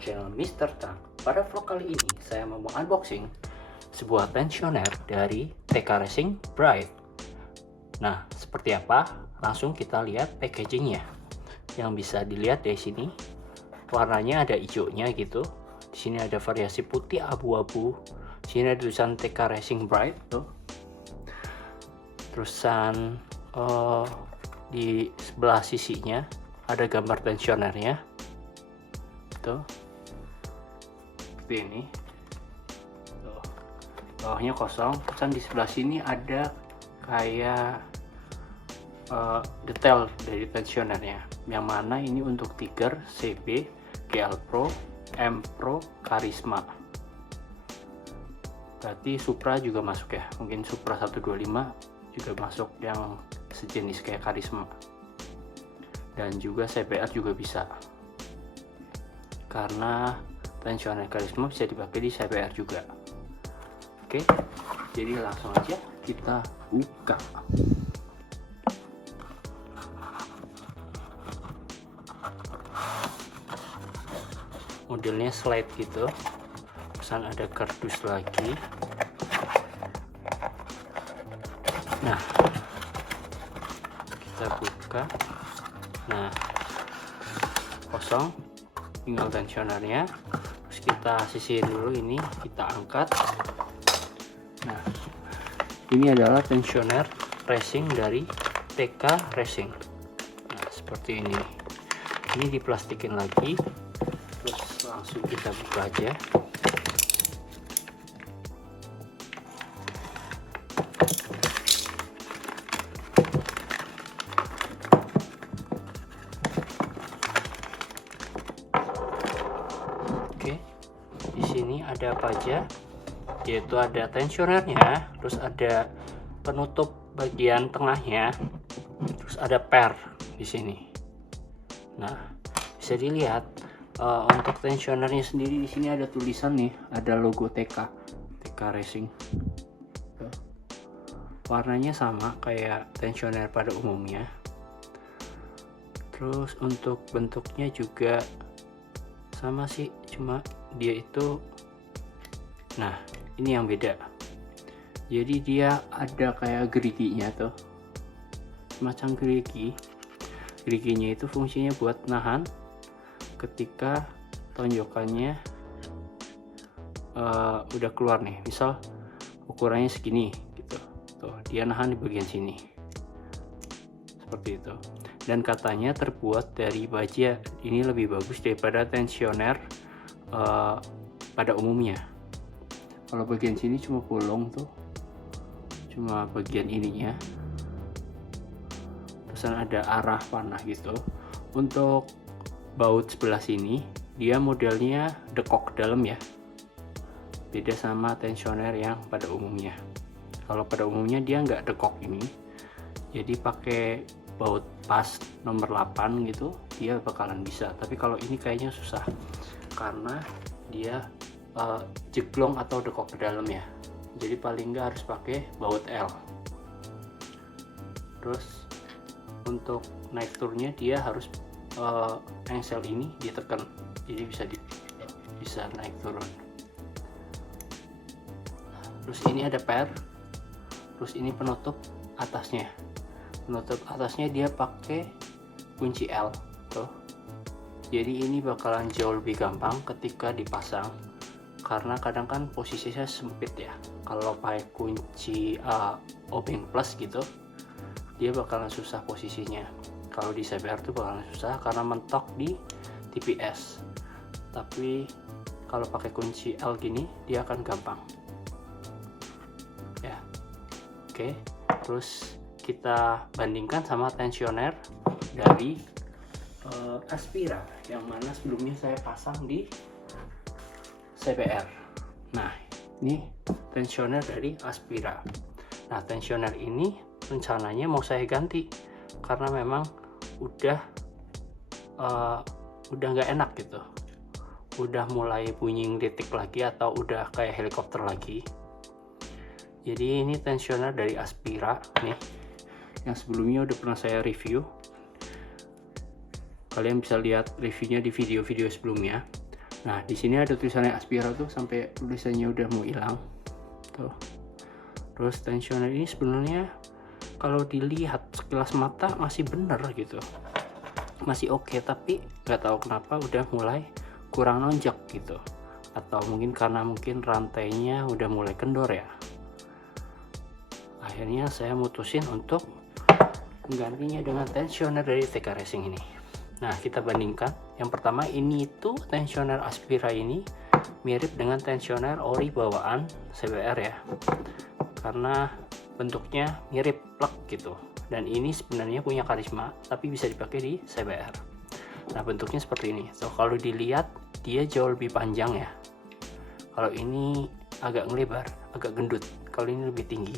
channel Mr. Tang. Pada vlog kali ini saya mau unboxing sebuah tensioner dari TK Racing Bright. Nah, seperti apa? Langsung kita lihat packagingnya. Yang bisa dilihat dari sini, warnanya ada hijaunya gitu. Di sini ada variasi putih abu-abu. Di sini ada tulisan TK Racing Bright tuh. Terusan di sebelah sisinya ada gambar tensionernya tuh, seperti ini tuh. Bawahnya kosong. Terusan di sebelah sini ada kayak detail dari tensionernya, yang mana ini untuk Tiger, CB, GL Pro, M Pro, Karisma. Berarti Supra juga masuk ya, mungkin Supra 125 juga masuk yang sejenis kayak Karisma, dan juga CBR juga bisa, karena tensioner Karisma bisa dipakai di CBR juga. Oke, jadi langsung aja kita buka. Modelnya slide gitu, pesan ada kardus lagi. Nah, kita buka. Nah, kosong, tinggal tensionernya. Terus kita sisihin dulu, ini kita angkat. Nah, ini adalah tensioner racing dari TK Racing. Nah, seperti ini. Ini diplastikin lagi. Terus langsung kita buka aja. Oke, di sini ada apa aja? Yaitu ada tensionernya, terus ada penutup bagian tengahnya, terus ada per di sini. Nah, bisa dilihat untuk tensionernya sendiri di sini ada tulisan nih, ada logo TK Racing. Warnanya sama kayak tensioner pada umumnya. Terus untuk bentuknya juga sama sih, cuma dia itu, nah ini yang beda. Jadi dia ada kayak geriginya tuh, semacam geriginya itu fungsinya buat nahan ketika tonjokannya udah keluar nih. Misal ukurannya segini gitu, tuh dia nahan di bagian sini seperti itu. Dan katanya terbuat dari baja. Ini lebih bagus daripada tensioner pada umumnya. Kalau bagian sini cuma bolong tuh, cuma bagian ininya. Terus ada arah panah gitu. Untuk baut sebelah sini dia modelnya dekok dalam ya, beda sama tensioner yang pada umumnya. Kalau pada umumnya dia nggak dekok ini, jadi pakai baut pas nomor 8 gitu dia bakalan bisa. Tapi kalau ini kayaknya susah karena dia jeglong atau dekok ke dalam ya, jadi paling nggak harus pakai baut L. Terus untuk naik turunnya dia harus engsel ini ditekan, jadi bisa naik turun. Terus ini ada per, terus ini penutup atasnya. Penutup atasnya dia pakai kunci L tuh. Jadi ini bakalan jauh lebih gampang ketika dipasang, karena kadang kan posisinya sempit ya. Kalau pakai kunci obeng plus gitu dia bakalan susah posisinya. Kalau di CBR tuh bakalan susah karena mentok di TPS. Tapi kalau pakai kunci L gini dia akan gampang ya. Oke, terus kita bandingkan sama tensioner dari Aspira yang mana sebelumnya saya pasang di CBR. Nah, ini tensioner dari Aspira. Nah, tensioner ini rencananya mau saya ganti karena memang udah nggak enak gitu, udah mulai bunyi detik lagi atau udah kayak helikopter lagi. Jadi ini tensioner dari Aspira nih, yang sebelumnya udah pernah saya review. Kalian bisa lihat reviewnya di video-video sebelumnya. Nah di sini ada tulisannya Aspira tuh, sampai tulisannya udah mau hilang tuh. Terus tensioner ini sebenarnya kalau dilihat sekilas mata masih bener gitu, masih oke, tapi nggak tahu kenapa udah mulai kurang nonjok gitu, atau mungkin karena rantainya udah mulai kendor ya. Akhirnya saya mutusin untuk menggantinya dengan tensioner dari TK Racing ini. Nah kita bandingkan. Yang pertama, ini itu tensioner Aspira ini mirip dengan tensioner ori bawaan CBR ya, karena bentuknya mirip plug gitu. Dan ini sebenarnya punya karisma, tapi bisa dipakai di CBR. Nah bentuknya seperti ini. So kalau dilihat dia jauh lebih panjang ya. Kalau ini agak ngelebar, agak gendut. Kalau ini lebih tinggi.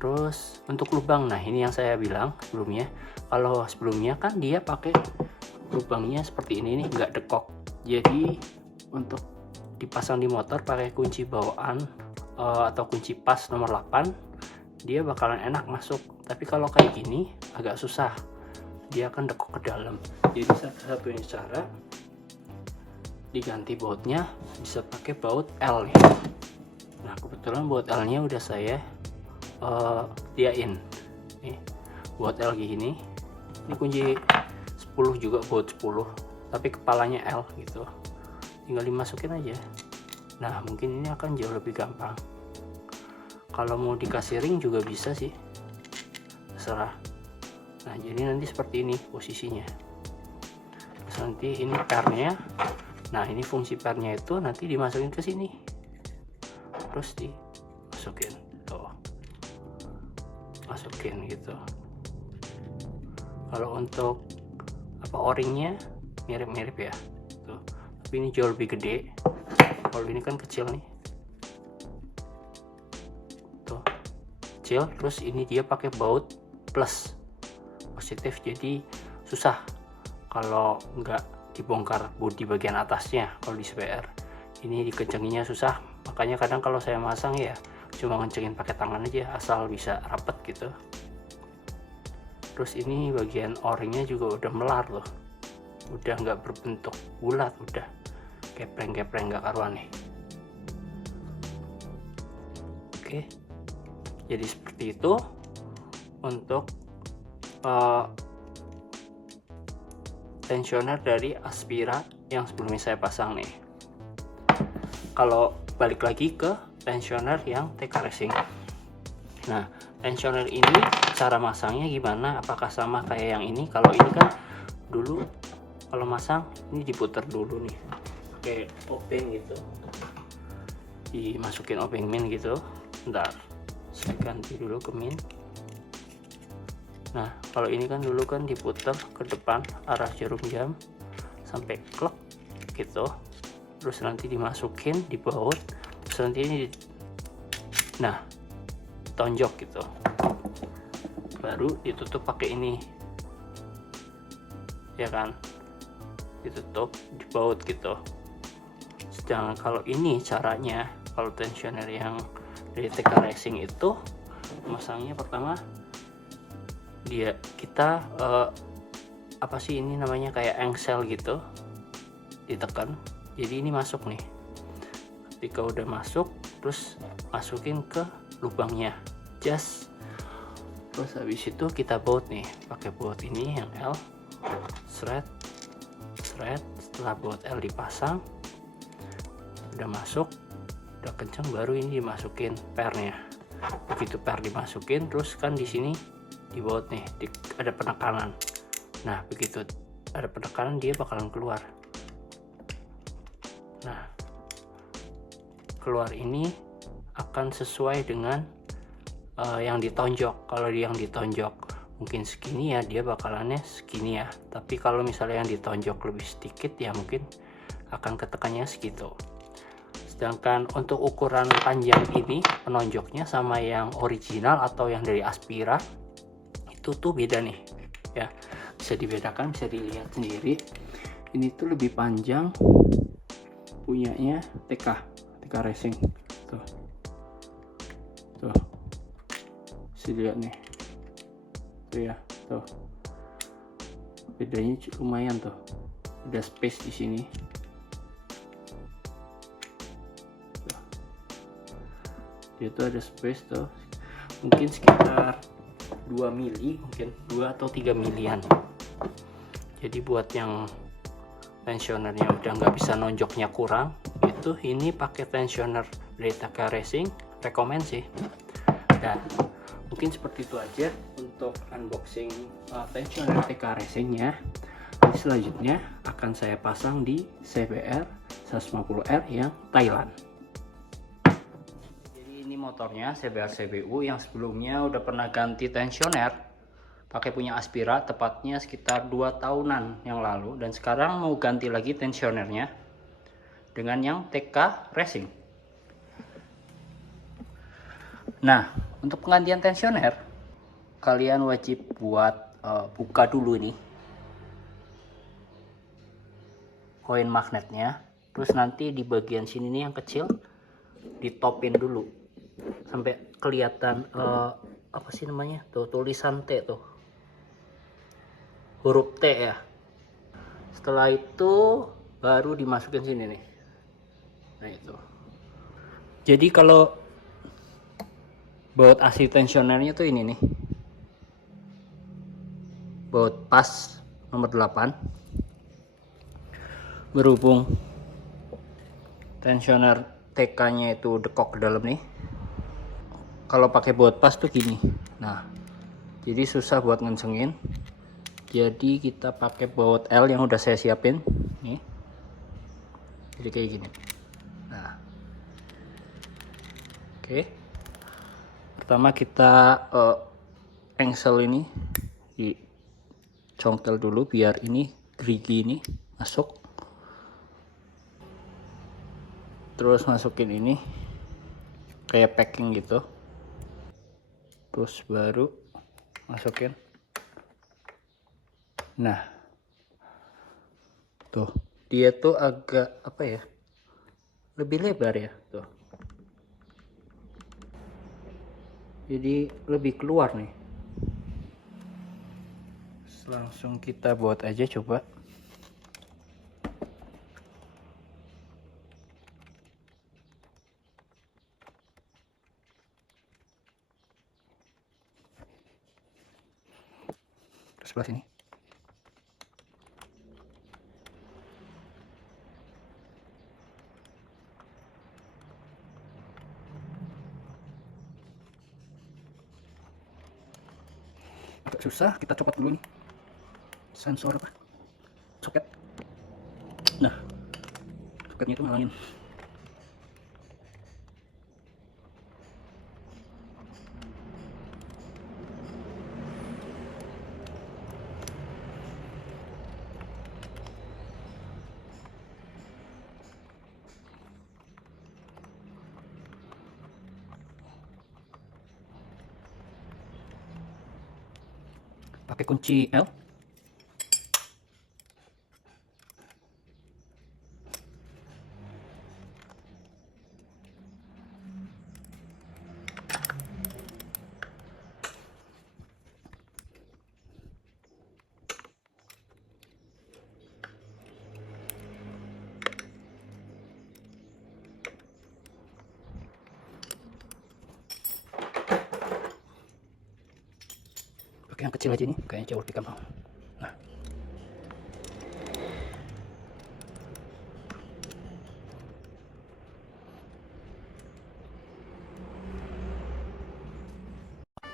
Terus untuk lubang, nah ini yang saya bilang sebelumnya. Kalau sebelumnya kan dia pakai lubangnya seperti ini nih, nggak dekok. Jadi untuk dipasang di motor pakai kunci bawaan atau kunci pas nomor 8, dia bakalan enak masuk. Tapi kalau kayak gini agak susah, dia akan dekok ke dalam. Jadi satu-satunya cara diganti bautnya bisa pakai baut L nih. Nah kebetulan baut L nya udah saya diain nih, baut L gini. Ini kunci 10 juga, baut 10, tapi kepalanya L gitu, tinggal dimasukin aja. Nah mungkin ini akan jauh lebih gampang. Kalau mau dikasih ring juga bisa sih, terserah. Nah jadi nanti seperti ini posisinya. Terus nanti ini pernya. Nah ini fungsi pernya itu nanti dimasukin ke sini, terus dimasukin tuh, masukin gitu. Kalau untuk o-ringnya mirip-mirip ya tuh, tapi ini jauh lebih gede. Kalau ini kan kecil nih tuh, kecil. Terus ini dia pakai baut plus positif, jadi susah kalau nggak dibongkar bodi bagian atasnya. Kalau di CBR ini dikencengin susah, makanya kadang kalau saya masang ya cuma ngencengin pakai tangan aja asal bisa rapet gitu. Terus ini bagian o-ringnya juga udah melar loh, udah nggak berbentuk bulat, udah kepreng-kepreng nggak karuan nih. Oke, jadi seperti itu untuk tensioner dari Aspira yang sebelumnya saya pasang nih. Kalau balik lagi ke tensioner yang TK Racing, nah tensioner ini cara masangnya gimana, apakah sama kayak yang ini? Kalau ini kan dulu kalau masang ini diputar dulu nih pakai obeng gitu, dimasukin obeng min gitu. Bentar, saya ganti dulu ke min. Nah kalau ini kan dulu kan diputar ke depan arah jarum jam sampai klek gitu, terus nanti dimasukin di baut, terus nanti ini nah tonjok gitu, baru ditutup pakai ini ya kan, ditutup di baut gitu. Sedangkan kalau ini caranya, kalau tensioner yang dari TK Racing itu masangnya pertama kita apa sih ini namanya, kayak engsel gitu, ditekan, jadi ini masuk nih. Ketika udah masuk, terus masukin ke lubangnya, jas. Terus habis itu kita baut nih pakai baut ini yang L, thread. Setelah baut L dipasang, udah masuk, udah kenceng, baru ini dimasukin pernya. Begitu per dimasukin, terus kan di sini di baut nih ada penekanan. Nah begitu ada penekanan dia bakalan keluar. Nah keluar ini akan sesuai dengan yang ditonjok. Kalau yang ditonjok mungkin segini ya, dia bakalannya segini ya. Tapi kalau misalnya yang ditonjok lebih sedikit ya mungkin akan ketekannya segitu. Sedangkan untuk ukuran panjang ini penonjoknya sama yang original atau yang dari Aspira itu tuh beda nih ya, bisa dibedakan, bisa dilihat sendiri. Ini tuh lebih panjang punyanya TK Racing tuh bisa dilihat nih tuh ya, tuh bedanya lumayan tuh, ada space di sini Dia tuh ada space tuh mungkin sekitar 2 mili, mungkin 2 atau 3 milian. Jadi buat yang tensionernya udah nggak bisa nonjoknya kurang itu, ini pakai tensioner dari TK Racing, rekomend sih. Dan mungkin seperti itu aja untuk unboxing tensioner TK Racingnya. Jadi selanjutnya akan saya pasang di CBR 150R yang Thailand. Jadi ini motornya CBR CBU yang sebelumnya udah pernah ganti tensioner pakai punya Aspira, tepatnya sekitar 2 tahunan yang lalu, dan sekarang mau ganti lagi tensionernya dengan yang TK Racing. Nah, untuk penggantian tensioner kalian wajib buat buka dulu ini koin magnetnya, terus nanti di bagian sini nih yang kecil ditopin dulu sampai kelihatan apa sih namanya tuh, tulisan T tuh, huruf T ya. Setelah itu baru dimasukin sini nih. Nah itu. Jadi kalau baut asli tensionernya tuh ini nih, baut pas nomor 8. Berhubung tensioner TK nya itu dekok ke dalam nih, kalau pakai baut pas tuh gini. Nah jadi susah buat ngencengin, jadi kita pakai baut L yang udah saya siapin nih, jadi kayak gini. Nah oke, pertama kita engsel ini dicongkel dulu biar ini gerigi ini masuk. Terus masukin ini kayak packing gitu, terus baru masukin. Nah tuh dia tuh agak apa ya, lebih lebar ya tuh, jadi lebih keluar nih. Langsung kita buat aja coba. Sebelah sini. Agak susah, kita copot dulu nih sensor apa, soket. Nah soketnya itu ngalangin. Pakai kunci L. Pakai yang kecil aja nih, kayaknya jauh lebih gampang. Nah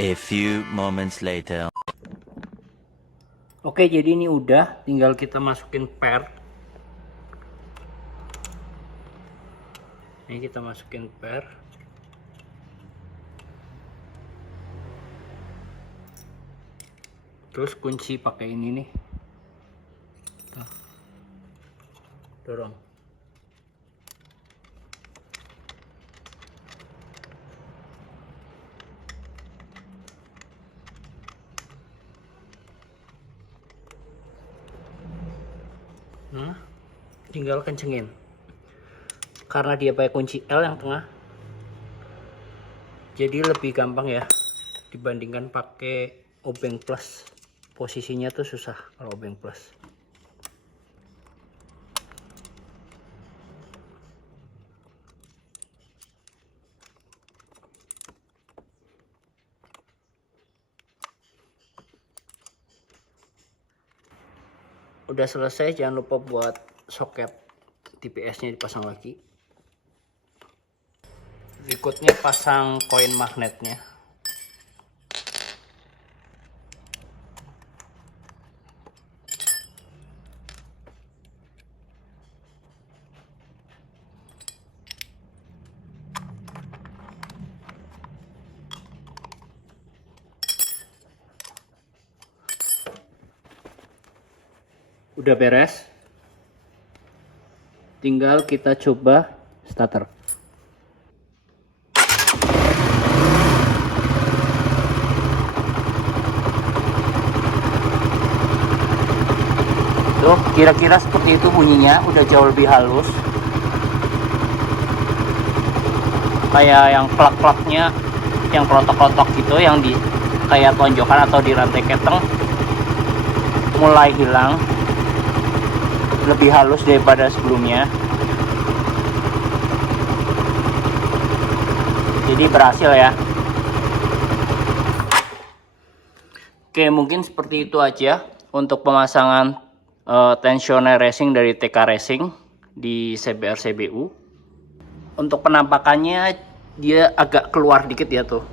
A few moments later. oke, jadi ini udah tinggal kita masukin per. Ini kita masukin per. Terus kunci pakai ini nih. Dorong. Nah, tinggal kencengin. Karena dia pakai kunci L yang tengah, jadi lebih gampang ya dibandingkan pakai obeng plus. Posisinya tuh susah kalau obeng plus. udah selesai, jangan lupa buat soket TPS-nya dipasang lagi. Berikutnya pasang koin magnetnya. Udah beres, tinggal kita coba starter. Tuh, kira-kira seperti itu bunyinya, udah jauh lebih halus. Kayak yang plak-plaknya, yang kelotok-kelotok gitu, yang di kayak tonjokan atau di rantai keteng, mulai hilang. Lebih halus daripada sebelumnya. Jadi berhasil ya. Oke, mungkin seperti itu aja untuk pemasangan tensioner racing dari TK Racing di CBR CBU. Untuk penampakannya dia agak keluar dikit ya tuh.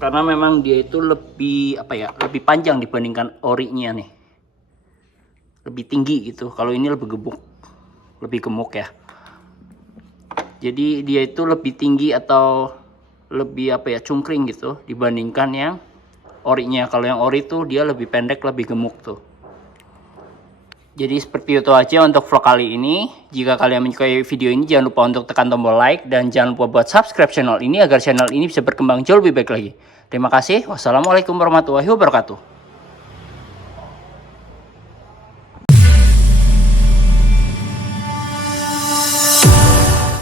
Karena memang dia itu lebih lebih panjang dibandingkan orinya nih. Lebih tinggi gitu. Kalau ini lebih gemuk ya. Jadi dia itu lebih tinggi atau lebih cungkring gitu dibandingkan yang orinya. Kalau yang ori tuh dia lebih pendek, lebih gemuk tuh. Jadi seperti itu aja untuk vlog kali ini. Jika kalian menyukai video ini, jangan lupa untuk tekan tombol like dan jangan lupa buat subscribe channel ini agar channel ini bisa berkembang jauh lebih baik lagi. Terima kasih. Wassalamualaikum warahmatullahi wabarakatuh.